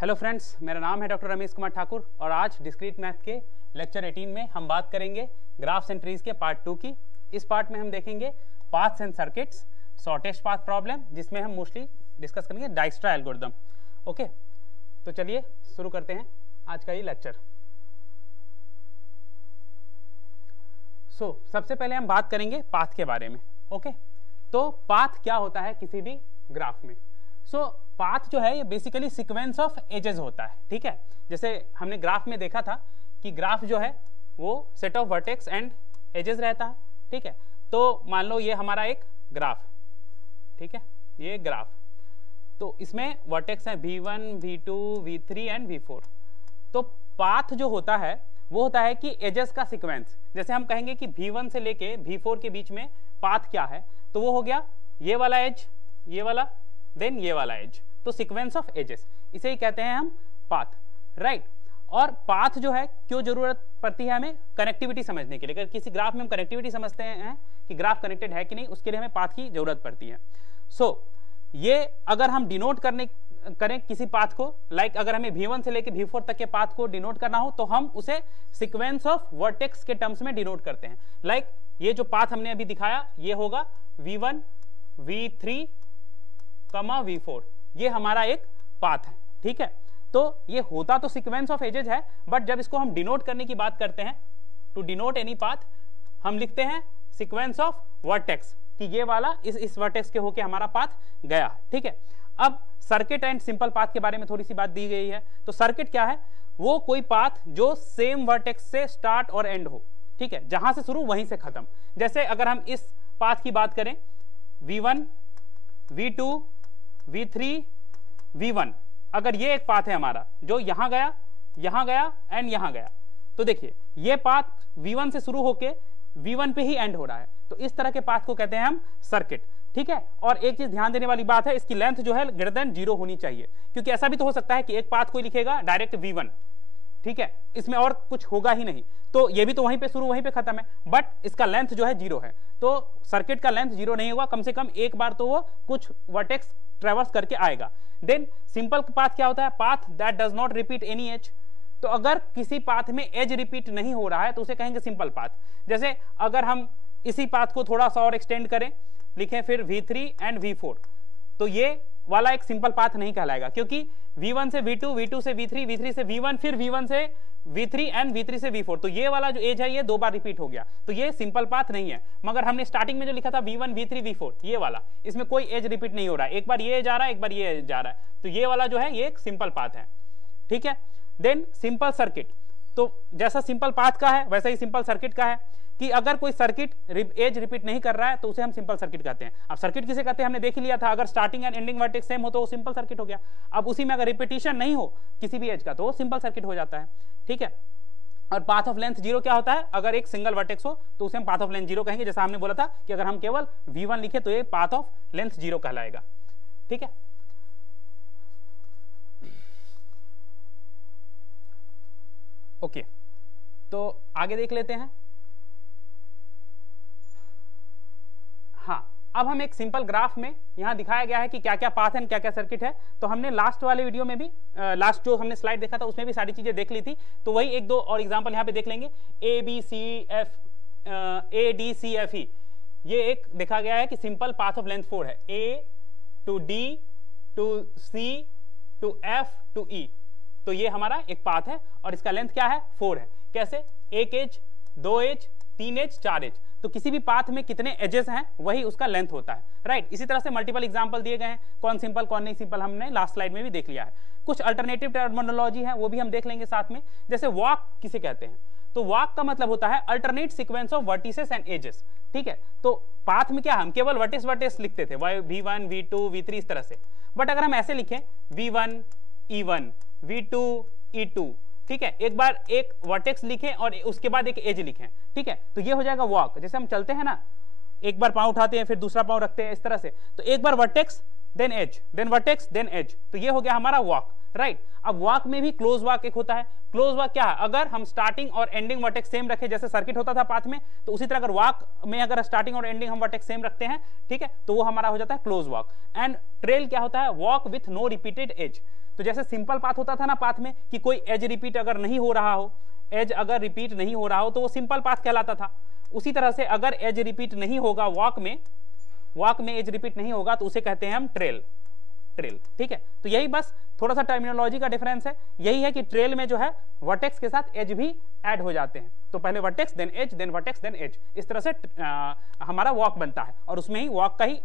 Hello friends, मेरा नाम है डॉक्टर रमेश कुमार ठाकुर और आज डिस्क्रीट मैथ के लेक्चर 18 में हम बात करेंगे ग्राफ्स एंड ट्रीज के पार्ट 2 की। इस पार्ट में हम देखेंगे paths and circuits, shortest path problem, जिसमें हम मोस्टली डिस्कस करेंगे डाइक्स्ट्रा एल्गोरिथम। ओके, तो चलिए शुरू करते हैं आज का ये लेक्चर। सबसे पहले हम बात करेंगे पाथ के बारे में। ओके, तो पाथ क्या होता है किसी भी ग्राफ में। पाथ जो है ये बेसिकली सीक्वेंस ऑफ एजेस होता है। ठीक है, जैसे हमने ग्राफ में देखा था कि ग्राफ जो है वो set of vertex and edges रहता है। ठीक है, तो मान लो ये हमारा एक ग्राफ, ठीक है, ये ग्राफ, तो इसमें वर्टेक्स है V1, V2, V3 and V4। तो पाथ जो होता है वो होता है कि एजेस का सीक्वेंस। जैसे हम कहेंगे कि V1 से लेके V4 के बीच में पाथ क्या है, तो वो हो गया ये वाला एज, ये वाला, देन ये वाला एज। तो सीक्वेंस ऑफ एजेस, इसे ही कहते हैं हम पाथ, राइट। और पाथ जो है क्यों जरूरत पड़ती है हमें, कनेक्टिविटी समझने के लिए। अगर किसी ग्राफ में हम कनेक्टिविटी समझते हैं कि ग्राफ कनेक्टेड है कि नहीं, उसके लिए हमें पाथ की जरूरत पड़ती है। ये अगर हम डिनोट करें किसी पाथ को, लाइक अगर हमें V1 से लेकर V4 तक के पाथ को डिनोट करना हो तो हम उसे सीक्वेंस ऑफ वर्टेक्स के टर्म्स में डिनोट करते हैं। लाइक ये जो पाथ हमने अभी दिखाया ये होगा V1, V3, V4, ये हमारा एक पाथ है। ठीक है, तो ये होता तो सीक्वेंस ऑफ एजेस है, बट जब इसको हम डिनोट करने की बात करते हैं, टू डिनोट एनी पाथ, हम लिखते हैं सीक्वेंस ऑफ वर्टेक्स, कि ये वाला इस वर्टेक्स के होके हमारा पाथ गया। ठीक है, अब सर्किट एंड सिंपल पाथ के बारे में थोड़ी सी बात दी गई है। तो सर्किट क्या है, वो कोई पाथ जो सेम वर्टेक्स से स्टार्ट और एंड हो। ठीक है, जहां से शुरू वहीं से खत्म। जैसे अगर हम इस पाथ की बात करें, V1, V2, V3, V1, अगर ये एक पाथ है हमारा जो यहां गया एंड यहां गया, तो देखिए ये पाथ V1 से शुरू होके V1 पे ही एंड हो रहा है। तो इस तरह के पाथ को कहते हैं हम सर्किट। ठीक है, और एक चीज ध्यान देने वाली बात है, इसकी लेंथ जो है ग्रेटर देन 0 होनी चाहिए, क्योंकि ऐसा भी तो हो सकता है कि एक पाथ कोई लिखेगा डायरेक्ट V1, ठीक है, इसमें और कुछ होगा ही नहीं, तो ये भी तो वहीं पे शुरू वहीं पे खत्म है, बट इसका लेंथ जो है 0 है। तो सर्किट का लेंथ 0 नहीं होगा, कम से कम एक बार तो वो कुछ वर्टेक्स ट्रेवर्स करके आएगा। देन सिंपल पाथ क्या होता है, path that does not repeat any as. तो अगर किसी पाथ में एज रिपीट नहीं हो रहा है तो उसे कहेंगे सिंपल पाथ। जैसे अगर हम इसी पाथ को थोड़ा सा और एक्सटेंड करें, लिखें फिर V3 एंड V4, तो ये वाला एक सिंपल पाथ नहीं कहलाएगा, क्योंकि V1 से V2, V2 से V3, V3 से V1, फिर V1 से V3 एंड V3 से V4, तो ये वाला जो एज है ये 2 बार रिपीट हो गया, तो ये सिंपल पाथ नहीं है। मगर हमने स्टार्टिंग में जो लिखा था V1, V3, V4, ये वाला, इसमें कोई एज रिपीट नहीं हो रहा है, एक बार ये जा रहा है, एक बार ये जा रहा है, तो ये वाला जो है ये एक सिंपल पाथ है। ठीक है, देन सिंपल सर्किट, तो जैसा सिंपल पाथ का है वैसा ही सिंपल सर्किट का है, कि अगर कोई सर्किट एज रिपीट नहीं कर रहा है तो उसे हम सिंपल सर्किट कहते हैं। अब सर्किट किसे कहते हैं हमने देख लिया था, अगर starting and ending vertex same हो तो वो सिंपल सर्किट हो गया। अब उसी में अगर रिपीटिशन नहीं हो किसी भी एज का तो वो सिंपल सर्किट हो जाता है। ठीक है, और पाथ ऑफ लेंथ 0 क्या होता है, अगर एक सिंगल वर्टेक्स हो तो उसे हम पाथ ऑफ लेंथ 0 कहेंगे। जैसा हमने बोला था कि अगर हम केवल V1 लिखे तो ये पाथ ऑफ लेंथ 0 कहलाएगा। ठीक है, ओके, तो आगे देख लेते हैं। हाँ, अब हम एक सिंपल ग्राफ में यहां दिखाया गया है कि क्या क्या पाथ है, क्या क्या सर्किट है। तो हमने लास्ट वाले वीडियो में भी, लास्ट जो हमने स्लाइड देखा था उसमें भी सारी चीजें देख ली थी, तो वही एक दो और एग्जांपल यहां पे देख लेंगे। A D C F E, ये एक देखा गया है कि सिंपल पाथ ऑफ लेंथ 4 है, A to D to C to F to E, तो ये हमारा एक पाथ है और इसका लेंथ क्या है, 4 है। कैसे, एक एज, 2 एज, 3 एज, 4 एज, तो किसी भी पाथ में कितने एजेस हैं वही उसका लेंथ होता है, राइट। इसी तरह से मल्टीपल एग्जांपल दिए गए हैं, कौन सिंपल कौन नहीं सिंपल हमने लास्ट स्लाइड में भी देख लिया है। कुछ अल्टरनेटिव टर्मिनोलॉजी है वो भी हम देख लेंगे साथ में। जैसे वॉक किसे कहते हैं, तो वॉक का मतलब होता है alternate sequence of vertices and edges. ठीक है, तो पाथ में क्या हम केवल वर्टेक्स लिखते थे, V1, V2, V3 इस तरह से, बट अगर हम ऐसे लिखें V1 E1, V2 E2, ठीक है, एक बार एक वर्टेक्स लिखें और उसके बाद एक एज लिखें, ठीक है, तो ये हो जाएगा वॉक। जैसे हम चलते हैं ना, एक बार पांव उठाते हैं फिर दूसरा पांव रखते हैं इस तरह से, तो एक बार vertex then edge, then vertex then edge, तो ये हो गया हमारा वॉक, राइट। अब वॉक में भी क्लोज वॉक एक होता है। क्लोज वॉक क्या है, अगर हम स्टार्टिंग और एंडिंग वर्टेक्स सेम रखें, जैसे सर्किट होता था पाथ में, तो उसी तरह अगर वॉक में अगर स्टार्टिंग और एंडिंग हम वर्टेक्स सेम रखते हैं, ठीक है, तो वो हमारा हो जाता है क्लोज वॉक। एंड ट्रेल क्या होता है, walk with no repeated edge. तो जैसे सिंपल पाथ होता था ना पाथ में कि कोई एज रिपीट अगर नहीं हो रहा हो, एज अगर रिपीट नहीं हो रहा हो तो वो सिंपल पाथ कहलाता था। उसी तरह से अगर एज रिपीट नहीं होगा वॉक में एज रिपीट नहीं होगा तो उसे कहते हैं हम ट्रेल। ठीक है, तो यही बस थोड़ा सा टर्मिनोलॉजी का डिफरेंस है। यही है कि ट्रेल में जो है वर्टेक्स के साथ एज भी ऐड हो जाते हैं, तो पहले vertex then edge then vertex then edge, इस तरह से हमारा वॉक बनता है। और उसमें ही वॉक का ही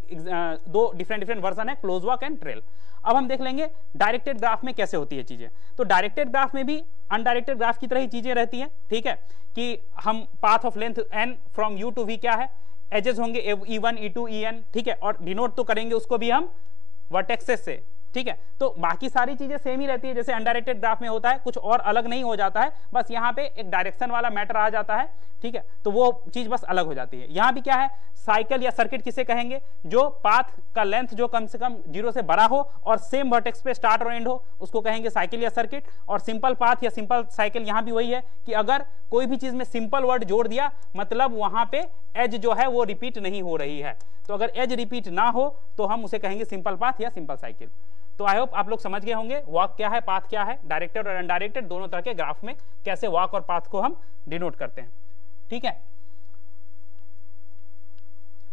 दो डिफरेंट वर्जन है, क्लोज वॉक एंड ट्रेल। अब हम देख लेंगे डायरेक्टेड ग्राफ में कैसे होती है चीजें। तो डायरेक्टेड ग्राफ में भी अनडायरेक्टेड ग्राफ की तरह ही चीजें रहती हैं। ठीक है, कि हम path of length n from u to v क्या है, एजेस होंगे e1 e2 en। ठीक है, और डिनोट तो करेंगे उसको भी हम वर्टेक्सेस से। ठीक है, तो बाकी सारी चीजें सेम ही रहती है जैसे अनडायरेक्टेड ग्राफ में होता है, कुछ और अलग नहीं हो जाता है, बस यहाँ पे एक डायरेक्शन वाला मैटर आ जाता है। ठीक है, तो वो चीज बस अलग हो जाती है। यहाँ भी क्या है, साइकिल या सर्किट किसे कहेंगे, जो पाथ का लेंथ जो कम से कम 0 से बड़ा हो और सेम वर्टेक्स पे स्टार्ट और एंड हो, उसको कहेंगे साइकिल या सर्किट। और सिंपल पाथ या सिंपल साइकिल यहाँ भी वही है कि अगर कोई भी चीज में सिंपल वर्ड जोड़ दिया मतलब वहां पे एज जो है वो रिपीट नहीं हो रही है। तो अगर एज रिपीट ना हो तो हम उसे कहेंगे सिंपल पाथ या सिंपल साइकिल। तो आई होप आप लोग समझ गए होंगे वॉक क्या है, पाथ क्या है, डायरेक्टेड और अनडायरेक्टेड दोनों तरह के ग्राफ में कैसे वॉक और पाथ को हम डिनोट करते हैं। ठीक है,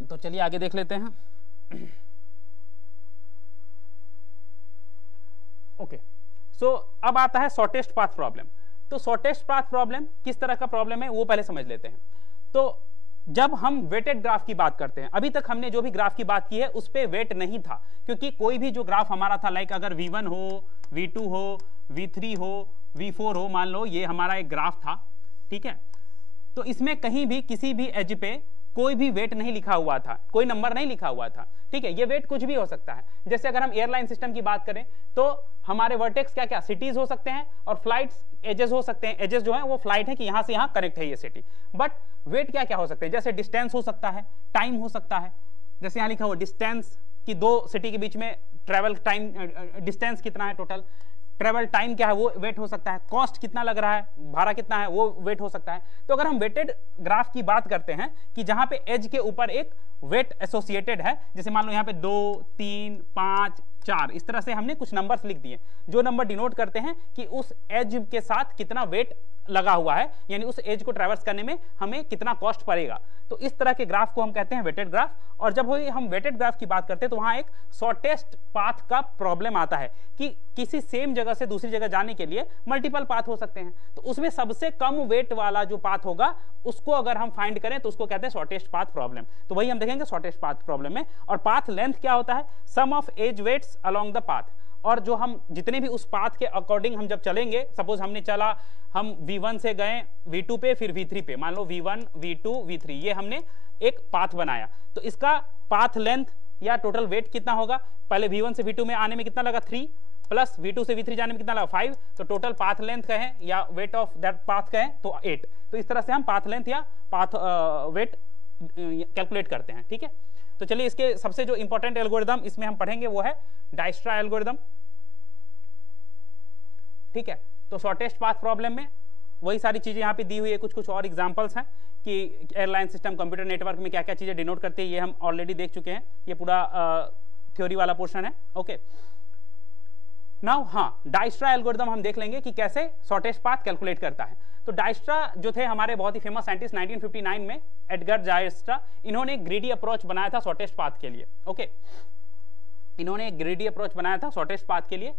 तो चलिए आगे देख लेते हैं। ओके, सो अब आता है शॉर्टेस्ट पाथ प्रॉब्लम। तो शॉर्टेस्ट पाथ प्रॉब्लम किस तरह का प्रॉब्लम है वो पहले समझ लेते हैं। तो जब हम वेटेड ग्राफ की बात करते हैं, अभी तक हमने जो भी ग्राफ की बात की है उस पे वेट नहीं था, क्योंकि कोई भी जो ग्राफ हमारा था, लाइक अगर v1 हो, v2 हो, v3 हो, v4 हो, मान लो ये हमारा एक ग्राफ था। ठीक है, तो इसमें कहीं भी किसी भी एज पे कोई भी वेट नहीं लिखा हुआ था, कोई नंबर नहीं लिखा हुआ था। ठीक है, ये वेट कुछ भी हो सकता है। जैसे अगर हम एयरलाइन सिस्टम की बात करें तो हमारे वर्टेक्स क्या क्या सिटीज हो सकते हैं और फ्लाइट्स एजेस हो सकते हैं। एजेस जो है वो फ्लाइट है कि यहां से यहां कनेक्ट है ये सिटी। बट वेट क्या क्या हो सकते हैं, जैसे डिस्टेंस हो सकता है, टाइम हो सकता है। जैसे यहां लिखा हुआ डिस्टेंस की दो सिटी के बीच में ट्रेवल टाइम, डिस्टेंस कितना है, टोटल ट्रेवल टाइम क्या है वो वेट हो सकता है, कॉस्ट कितना लग रहा है, भाड़ा कितना है वो वेट हो सकता है। तो अगर हम वेटेड ग्राफ की बात करते हैं कि जहां पे एज के ऊपर एक वेट एसोसिएटेड है, जैसे मान लो यहाँ पे 2 3 5 4 इस तरह से हमने कुछ नंबर्स लिख दिए, जो नंबर डिनोट करते हैं कि उस एज के साथ कितना वेट लगा हुआ है, यानी उस एज को ट्रैवर्स करने में हमें कितना कॉस्ट पड़ेगा। तो इस तरह के ग्राफ को हम कहते हैं वेटेड ग्राफ। और जब हम वेटेड ग्राफ की बात करते हैं तो वहां एक शॉर्टेस्ट पाथ का प्रॉब्लम आता है कि किसी सेम जगह से दूसरी जगह जाने के लिए मल्टीपल पाथ हो सकते हैं, तो उसमें सबसे कम वेट वाला जो पाथ होगा उसको अगर हम फाइंड करें तो उसको कहते हैं शॉर्टेस्ट पाथ प्रॉब्लम। तो वही हम देखेंगे शॉर्टेस्ट पाथ प्रॉब्लम में। और पाथ लेंथ क्या होता है, sum of edge weights along the path. और जो हम जितने भी उस पाथ के अकॉर्डिंग हम जब चलेंगे, सपोज हमने चला, हम v1 से गए v2 पे फिर v3 पे, मान लो v1 v2 v3, ये हमने एक पाथ बनाया, तो इसका पाथ लेंथ या टोटल वेट कितना होगा, पहले v1 से v2 में आने में कितना लगा 3, प्लस v2 से v3 जाने में कितना लगा 5, तो टोटल पाथ लेंथ कहें या वेट ऑफ दैट पाथ कहें तो 8। तो इस तरह से हम पाथ लेंथ या पाथ वेट कैलकुलेट करते हैं। ठीक है, तो चलिए इसके सबसे जो इंपॉर्टेंट एल्गोरिदम इसमें हम पढ़ेंगे वो है डायस्ट्रा एल्गोरिदम। ठीक है, तो शॉर्टेस्ट पाथ प्रॉब्लम में वही सारी चीजें यहाँ पे दी हुई है, कुछ और एग्जांपल्स हैं कि एयरलाइन सिस्टम कंप्यूटर नेटवर्क में क्या क्या चीजें डिनोट करती है, ये हम ऑलरेडी देख चुके हैं, ये पूरा थ्योरी वाला पोर्शन है। ओके, नाउ हाँ, डायस्ट्रा एल्गोरिदम हम देख लेंगे कि कैसे शॉर्टेस्ट पाथ कैलकुलेट करता है। तो डायस्ट्रा जो थे हमारे बहुत ही फेमस साइंटिस्ट 1959 में, एडगर डायस्ट्रा, इन्होंने ग्रीडी अप्रोच बनाया था शॉर्टेस्ट पाथ के लिए। ओके, इन्होंने एक ग्रीडी अप्रोच बनाया था शॉर्टेस्ट पाथ के लिए।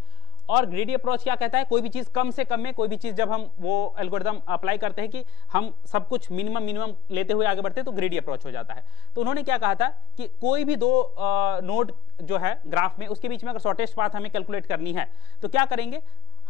और ग्रीडी अप्रोच क्या कहता है, कोई भी चीज कम से कम में, कोई भी चीज जब हम वो एल्गोरिदम अप्लाई करते हैं कि हम सब कुछ मिनिमम लेते हुए आगे बढ़ते हैं तो ग्रीडी अप्रोच हो जाता है। तो उन्होंने क्या कहा था कि कोई भी दो नोड जो है ग्राफ में, उसके बीच में अगर शॉर्टेस्ट पाथ हमें कैलकुलेट करनी है तो क्या करेंगे,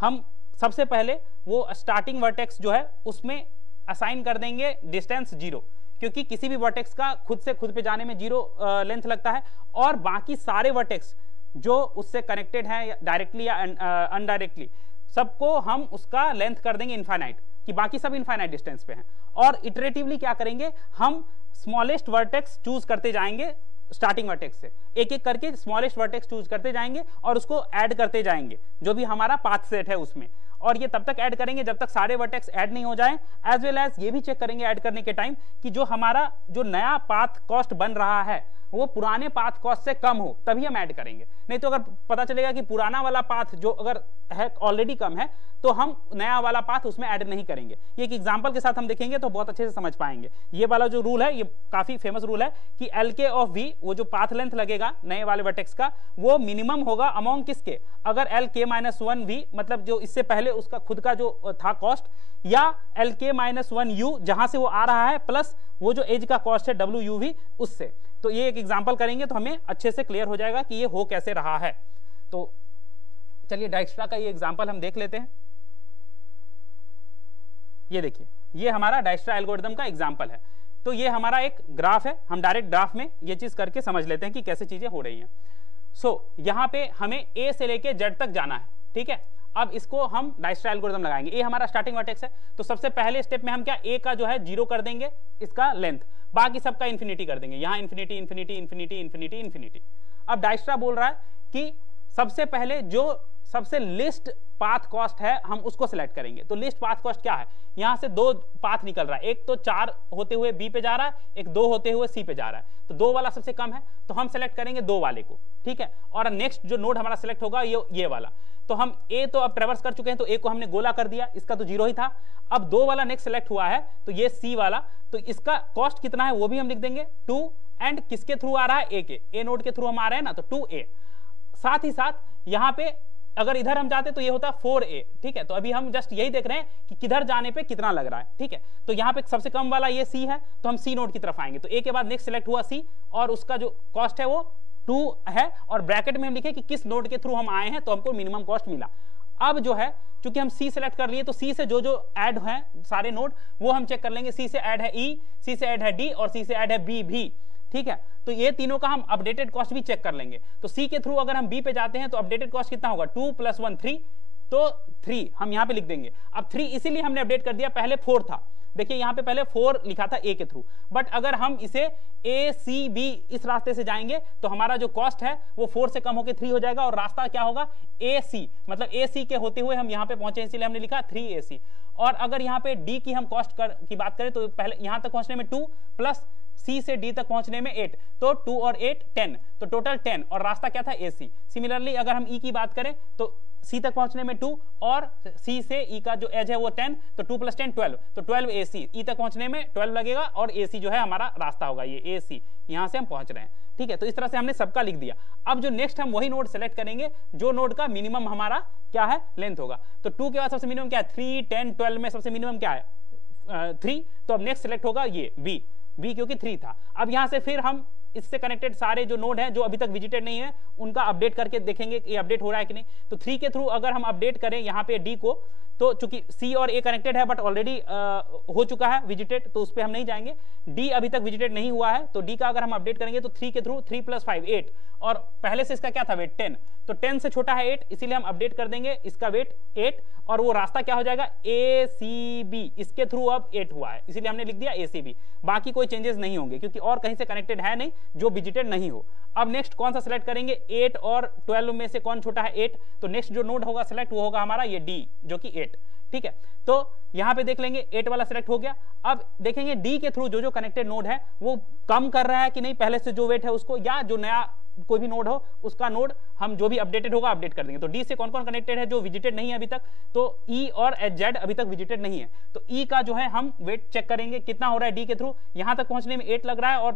हम सबसे पहले वो स्टार्टिंग वर्टेक्स जो है उसमें असाइन कर देंगे डिस्टेंस 0, क्योंकि किसी भी वर्टेक्स का खुद से खुद पे जाने में 0 लेंथ लगता है, और बाकी सारे वर्टेक्स जो उससे कनेक्टेड है डायरेक्टली या अनडायरेक्टली, सबको हम उसका लेंथ कर देंगे इनफाइनाइट, कि बाकी सब इनफाइनाइट डिस्टेंस पे हैं। और इटरेटिवली क्या करेंगे, हम स्मॉलेस्ट वर्टेक्स चूज करते जाएंगे स्टार्टिंग वर्टेक्स से, एक एक करके स्मॉलेस्ट वर्टेक्स चूज करते जाएंगे और उसको ऐड करते जाएंगे जो भी हमारा पाथ सेट है उसमें। और ये तब तक ऐड करेंगे जब तक सारे वर्टेक्स ऐड नहीं हो जाएं, एज वेल एज ये भी चेक करेंगे ऐड करने के टाइम कि जो हमारा जो नया पाथ कॉस्ट बन रहा है वो पुराने पाथ कॉस्ट से कम हो, तभी हम ऐड करेंगे। नहीं तो अगर पता चलेगा कि पुराना वाला पाथ जो अगर है ऑलरेडी कम है तो हम नया वाला पाथ उसमें ऐड नहीं करेंगे। ये एक एग्जांपल के साथ हम देखेंगे तो बहुत अच्छे से समझ पाएंगे। ये वाला जो रूल है ये काफी फेमस रूल है कि LK ऑफ V, वो जो पाथ लेंथ लगेगा नए वाले वर्टेक्स का, वो मिनिमम होगा अमॉन्ग किसके, अगर LK-1V मतलब जो इससे पहले उसका खुद का जो था कॉस्ट, या LK-1U जहां से वो आ रहा है, प्लस वो जो एज का कॉस्ट है WUV उससे। तो ये एक एग्जांपल करेंगे तो हमें अच्छे से क्लियर हो जाएगा कि ये हो कैसे रहा है। तो चलिए डाइक्स्ट्रा का ये एग्जांपल हम देख लेते हैं। ये देखिए, ये हमारा डाइक्स्ट्रा एल्गोरिथम का एग्जांपल है। तो ये हमारा एक ग्राफ है, हम डायरेक्ट ग्राफ में ये चीज करके समझ लेते हैं कि कैसे चीजें हो रही हैं। यहाँ पे हमें A से लेके Z तक जाना है, ठीक है। अब इसको हम डाइक्स्ट्रा एल्गोरिथम लगाएंगे। ए हमारा स्टार्टिंग वर्टेक्स है, तो सबसे पहले स्टेप में हम क्या ए का जो है 0 कर देंगे इसका लेंथ, बाकी सबका इन्फिनिटी कर देंगे, यहाँ infinity infinity infinity infinity infinity. अब डाइक्स्ट्रा बोल रहा है कि सबसे पहले जो सबसे लिस्ट पाथ कॉस्ट है हम उसको सिलेक्ट करेंगे। तो लिस्ट पाथ कॉस्ट क्या है, यहाँ से 2 पाथ निकल रहा है, एक तो 4 होते हुए B पे जा रहा है, एक 2 होते हुए C पे जा रहा है। तो 2 वाला सबसे कम है तो हम सेलेक्ट करेंगे 2 वाले को, ठीक है। और नेक्स्ट जो नोड हमारा सेलेक्ट होगा ये वाला। तो हम A तो अब ट्रेवर्स कर चुके हैं, तो A को हमने गोला कर दिया, इसका तो 0 ही था। अब 2 वाला नेक्स्ट सेलेक्ट हुआ है तो ये C वाला, तो इसका कॉस्ट कितना है वो भी हम लिख देंगे 2, एंड किसके थ्रू आ रहा है, A के, A नोड के थ्रू हम आ रहे हैं ना, तो 2A। साथ ही साथ यहाँ पे अगर इधर हम जाते तो ये होता 4A, ठीक है। तो अभी हम जस्ट यही देख रहे हैं कि किधर जाने पे कितना लग रहा है, ठीक है। तो यहाँ पे सबसे कम वाला ये C है, तो हम C नोड की तरफ आएंगे। तो A के बाद नेक्स्ट सेलेक्ट हुआ C, और उसका जो कॉस्ट है वो 2 है, और ब्रैकेट में हम लिखे कि किस नोड के थ्रू हम आए हैं, तो हमको मिनिमम कॉस्ट मिला। अब जो है चूंकि हम C सेलेक्ट कर लिए, तो C से जो ऐड है सारे नोड वो हम चेक कर लेंगे। C से ऐड है E, C से ऐड है D, और C से ऐड है B भी, ठीक है। तो ये तीनों का हम अपडेटेड कॉस्ट भी चेक कर लेंगे। तो C के थ्रू अगर हम B पे जाते हैं तो अपडेटेड कॉस्ट कितना होगा, 2 + 1 3, तो 3 हम यहाँ पे लिख देंगे। अब 3 इसीलिए हमने अपडेट कर दिया, पहले 4 था। देखिए यहाँ पे पहले 4 लिखा था A के थ्रू, बट अगर हम इसे ACB इस रास्ते से जाएंगे तो हमारा जो कॉस्ट है वो 4 से कम होकर 3 हो जाएगा, और रास्ता क्या होगा AC, मतलब AC के होते हुए हम यहाँ पे पहुंचे, इसीलिए हमने लिखा 3AC। और अगर यहाँ पे D की हम कॉस्ट की बात करें तो पहले यहाँ तक पहुंचने में 2, प्लस C से D तक पहुंचने में 8, तो 2 और 8 10, तो टोटल 10, और रास्ता क्या था AC। सिमिलरली अगर हम E की बात करें तो C तक पहुंचने में 2, और C से E का जो एज है वो 10, तो 2 + 10 12, तो 12 AC। E तक पहुंचने में 12 लगेगा, और AC जो है हमारा रास्ता होगा ये AC, यहाँ से हम पहुंच रहे हैं, ठीक है। तो इस तरह से हमने सबका लिख दिया। अब जो नेक्स्ट हम वही नोड सेलेक्ट करेंगे जो नोड का मिनिमम हमारा क्या है, लेंथ होगा। तो 2 के बाद सबसे मिनिमम क्या है, 3 10 12 में सबसे मिनिमम क्या है 3, तो अब नेक्स्ट सेलेक्ट होगा ये B क्योंकि 3 था। अब यहाँ से फिर हम इससे कनेक्टेड सारे जो नोड हैं जो अभी तक विजिटेड नहीं है उनका अपडेट करके देखेंगे कि अपडेट हो रहा है कि नहीं। तो 3 के थ्रू अगर हम अपडेट करें यहाँ पे D को, तो चूंकि C और A कनेक्टेड है बट ऑलरेडी हो चुका है विजिटेड, तो उस पर हम नहीं जाएंगे। D अभी तक विजिटेड नहीं हुआ है, तो D का अगर हम अपडेट करेंगे तो 3 के थ्रू 3 + 5 8, और पहले से इसका क्या था वेट 10, तो 10 से छोटा है 8, इसीलिए हम अपडेट कर देंगे इसका वेट 8, और वो रास्ता क्या हो जाएगा ACB, इसके थ्रू अब 8 हुआ है इसीलिए हमने लिख दिया ACB। बाकी कोई चेंजेस नहीं होंगे क्योंकि और कहीं से कनेक्टेड है नहीं जो विजिटेड नहीं हो। अब नेक्स्ट कौन सा सेलेक्ट करेंगे, 8 और 12 में से कौन छोटा है 8, तो नेक्स्ट जो नोड होगा सेलेक्ट वो होगा हमारा ये D जो कि 8, ठीक है। तो यहाँ पे देख लेंगे 8 वाला सेलेक्ट हो गया। अब देखेंगे D के थ्रू जो कनेक्टेड नोड है वो कम कर रहा है कि नहीं पहले से जो वेट है उसको, या जो नया कोई भी नोड हो उसका नोड हम जो भी अपडेटेड होगा अपडेट कर देंगे। तो D से कौन कौन कनेक्टेड है जो विजिटेड नहीं है अभी तक, तो E और Z अभी तक विजिटेड नहीं है, तो E का जो है हम वेट चेक करेंगे कितना हो रहा है D के थ्रू। यहाँ तक पहुंचने में 8 लग रहा है, और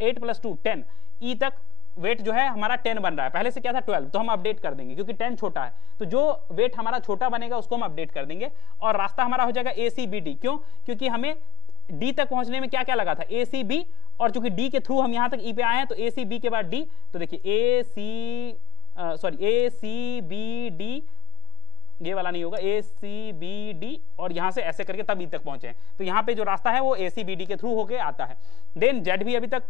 8 + 2 10, E तक वेट जो है हमारा 10 बन रहा है, पहले से क्या था 12, तो हम अपडेट कर देंगे क्योंकि 10 छोटा है, तो जो वेट हमारा छोटा बनेगा उसको हम अपडेट कर देंगे, और रास्ता हमारा हो जाएगा ACBD। क्यों, क्योंकि हमें D तक पहुंचने में क्या क्या लगा था ACB, और चूंकि D के थ्रू हम यहां तक E पे आए हैं तो ACB के बाद D, तो देखिए ACBD, ये वाला नहीं होगा ACBD, और यहां से ऐसे करके तब E तक पहुंचे हैं, तो यहाँ पे जो रास्ता है वो ACBD के थ्रू होके आता है। देन Z भी अभी तक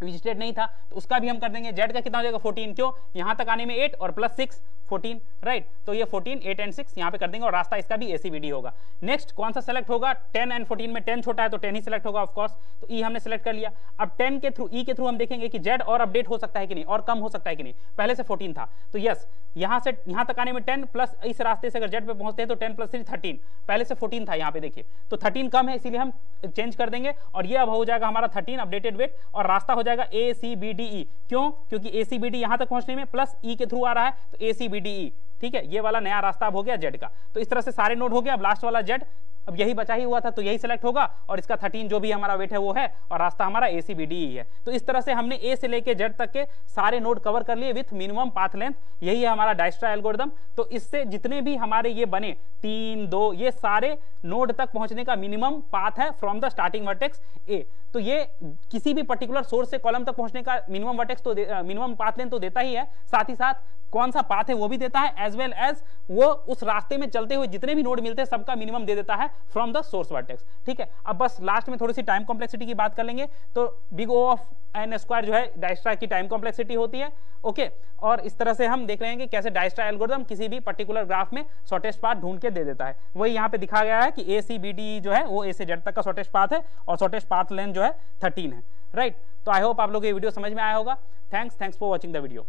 विजिटेड नहीं था तो उसका भी हम कर देंगे। Z का कितना हो जाएगा 14, क्यों, यहाँ तक आने में 8 और प्लस 6 14, राइट, तो ये 14 8 एंड 6 यहाँ पे कर देंगे, और रास्ता इसका भी ACBD होगा। नेक्स्ट कौन सा सेलेक्ट होगा, 10 एंड 14 में 10 छोटा है तो 10 ही सेलेक्ट होगा ऑफ कोर्स, तो E हमने सेलेक्ट कर लिया। अब 10 के थ्रू E के थ्रू हम देखेंगे कि Z और अपडेट हो सकता है कि नहीं, और कम हो सकता है कि नहीं, पहले से 14 था तो यस यहाँ से यहाँ तक आने में 10 प्लस इस रास्ते से अगर जेड पे पहुंचते हैं तो 10 प्लस 3 13, पहले से 14 था यहाँ पे देखिए, तो 13 कम है इसीलिए हम चेंज कर देंगे और ये अब हो जाएगा हमारा 13 अपडेटेड वेट और रास्ता हो जाएगा ACBDE। क्यों? क्योंकि ACBD यहाँ तक पहुंचने में प्लस E के थ्रू आ रहा है तो ACBDE, ठीक है, ये वाला नया रास्ता अब हो गया जेड का। तो इस तरह से सारे नोड हो गया। अब लास्ट वाला जेड, अब यही बचा ही हुआ था तो यही सिलेक्ट होगा और इसका 13 जो भी हमारा वेट है वो है और रास्ता हमारा ACBDE है। तो इस तरह से हमने A से लेके Z तक के सारे नोड कवर कर लिए विथ मिनिमम पाथ लेंथ। यही है हमारा डायस्ट्रा एल्गोरिथम। तो इससे जितने भी हमारे ये बने 3 2 ये सारे नोड तक पहुंचने का मिनिमम पाथ है from the starting vertex A। तो ये किसी भी पर्टिकुलर सोर्स से कॉलम तक पहुंचने का मिनिमम वर्टेक्स तो मिनिमम पाथ लेंथ तो देता ही है, साथ ही साथ कौन सा पाथ है वो भी देता है, एज वेल एज वो उस रास्ते में चलते हुए जितने भी नोड मिलते हैं सबका मिनिमम दे देता है फ्रॉम द सोर्स वर्टेक्स। ठीक है, अब बस लास्ट में थोड़ी सी टाइम कॉम्प्लेक्सिटी की बात कर लेंगे। तो big O of n square जो है डायस्ट्रा की टाइम कॉम्प्लेक्सिटी होती है। ओके, और इस तरह से हम देख रहे हैं कि कैसे डायस्ट्रा एल्गोरिथम किसी भी पर्टिकुलर ग्राफ में शॉर्टेस्ट पाथ ढूंढ के दे देता है। वही यहाँ पे दिखा गया है कि ACBDE जो है वो A से Z तक का शॉर्टेस्ट पाथ है और शॉर्टेस्ट पाथ लेंथ जो है 13 है। राइट, तो आई होप आप लोग ये वीडियो समझ में आया होगा। Thanks for watching the video.